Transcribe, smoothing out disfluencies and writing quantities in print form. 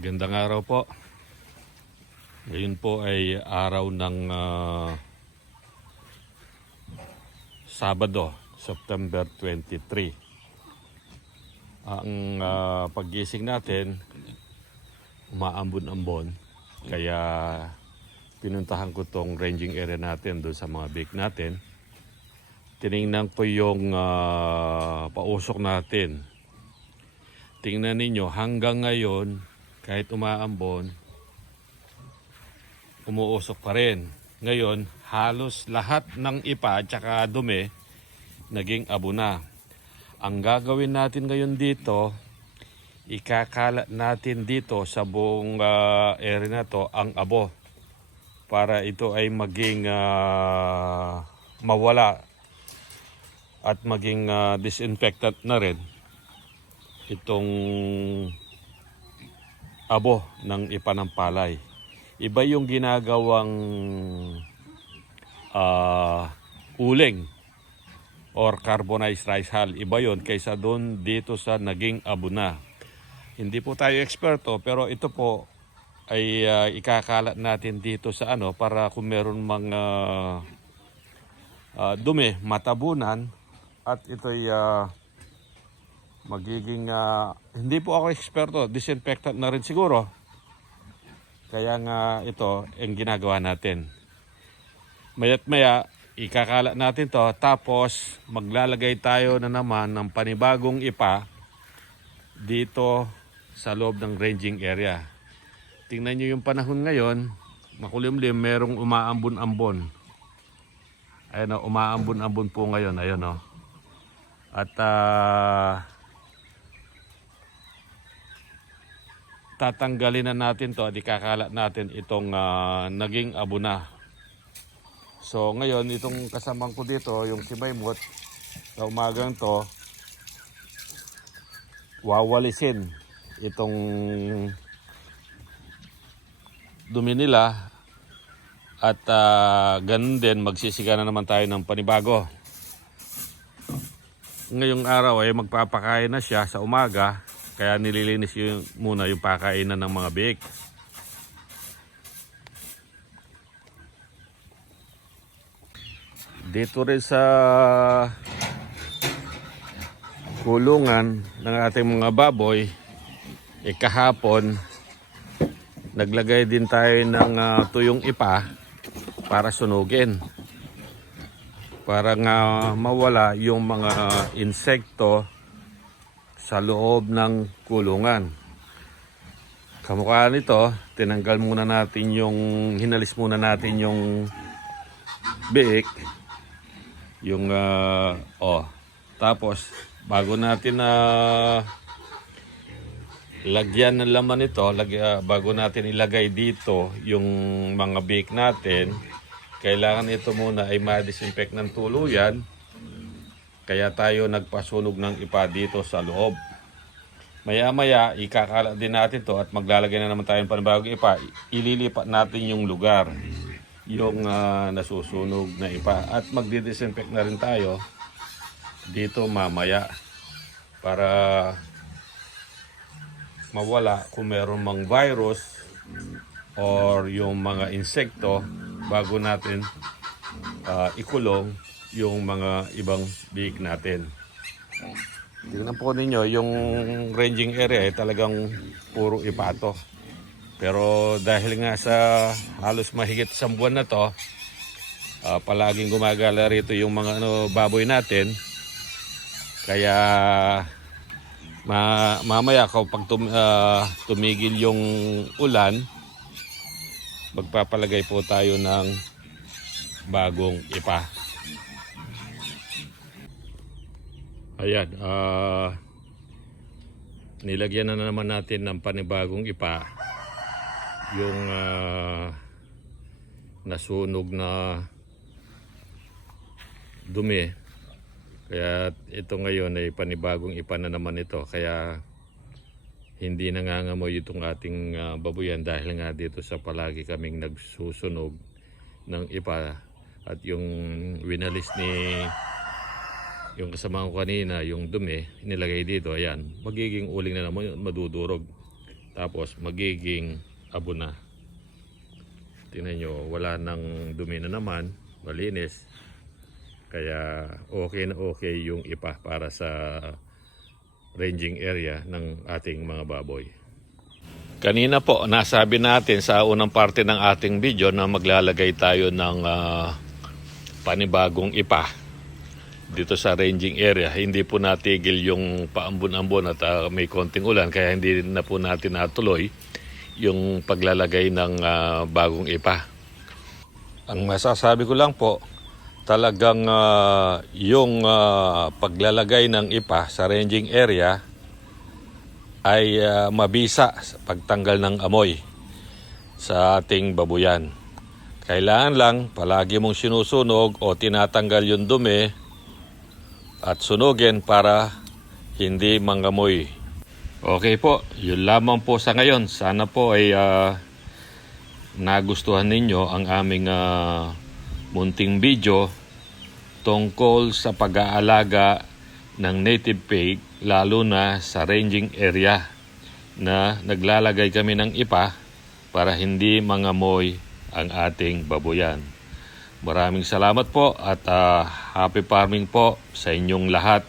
Magandang araw po. Ngayon po ay araw ng Sabado, September 23. Ang paggising natin, umaambon-ambon. Kaya pinuntahan ko tong ranging area natin doon sa mga bake natin. Tinignan ko yung pausok natin. Tingnan ninyo, hanggang ngayon, kahit umaambon, umuusok pa rin. Ngayon, halos lahat ng ipa at saka dumi, naging abo na. Ang gagawin natin ngayon dito, ikakalat natin dito sa buong area na to ang abo. Para ito ay maging mawala at maging disinfectant na rin itong abo ng ipa ng palay. Iba yung ginagawang uling or carbonized rice hull. Iba yon kaysa doon dito sa naging abo na. Hindi po tayo eksperto pero ito po ay ikakalat natin dito sa para kung meron mga dumi, matabunan at ito'y magiging hindi po ako eksperto, disinfectant na rin siguro. Kaya nga ito ang ginagawa natin. Maya't maya ikakalat natin to, tapos maglalagay tayo na naman ng panibagong ipa dito sa loob ng ranging area. Tingnan nyo yung panahon ngayon, makulimlim, merong umaambon-ambon. Ayun o, umaambon-ambon po ngayon, ayun o. At tatanggalin na natin to at ikakalat natin itong naging abo na. So ngayon, itong kasamang ko dito, yung si Maymut, sa umagang to, wawalisin itong dumi nila at ganun din, magsisiga na naman tayo ng panibago. Ngayong araw ay magpapakain na siya sa umaga. Kaya nililinis muna yung pakainan ng mga bake. Dito rin sa kulungan ng ating mga baboy, kahapon, naglagay din tayo ng tuyong ipa para sunugin. Para nga mawala yung mga insekto sa loob ng kulungan. Kamukha nito, tinanggal muna natin hinalis muna natin yung biik. Tapos, bago natin lagyan ng laman ito, bago natin ilagay dito yung mga biik natin, kailangan ito muna ay ma-disinfect ng tuluyan. Kaya tayo nagpasunog ng ipa dito sa loob. Maya-maya, ikakalat din natin to at maglalagay na naman tayo ng panibagong ipa. Ililipat natin yung lugar, yung nasusunog na ipa. At magdi-disinfect na rin tayo dito mamaya para mawala kung meron mang virus or yung mga insekto bago natin ikulong yung mga ibang bake natin. Tingnan po ninyo, yung ranging area ay talagang puro ipato. Pero dahil nga sa halos mahigit isang buwan na to, palaging gumagala rito yung mga baboy natin. Kaya mamaya kapag tumigil yung ulan, magpapalagay po tayo ng bagong ipa. Ayan, nilagyan na naman natin ng panibagong ipa yung nasunog na dumi. Kaya ito ngayon ay panibagong ipa na naman ito. Kaya hindi nangangamoy itong ating babuyan dahil nga dito sa palagi kaming nagsusunog ng ipa. At yung winalis ni yung kasama ko kanina, yung dumi, nilagay dito, ayan, magiging uling na naman, madudurog. Tapos magiging abo na. Tingnan nyo, wala nang dumi na naman, malinis. Kaya okay na okay yung ipa para sa ranging area ng ating mga baboy. Kanina po, nasabi natin sa unang parte ng ating video na maglalagay tayo ng panibagong ipa dito sa ranging area. Hindi po natigil yung paambon-ambon at may konting ulan, kaya hindi na po natin natuloy yung paglalagay ng bagong ipa. Ang masasabi ko lang po, talagang yung paglalagay ng ipa sa ranging area ay mabisa sa pagtanggal ng amoy sa ating babuyan. Kailangan lang palagi mong sinusunog o tinatanggal yung dumi at sunugin para hindi mangamoy. Okay po, yun lamang po sa ngayon. Sana po ay nagustuhan ninyo ang aming munting video tungkol sa pag-aalaga ng native pig, lalo na sa ranging area na naglalagay kami ng ipa para hindi mangamoy ang ating babuyan. Maraming salamat po at happy farming po sa inyong lahat.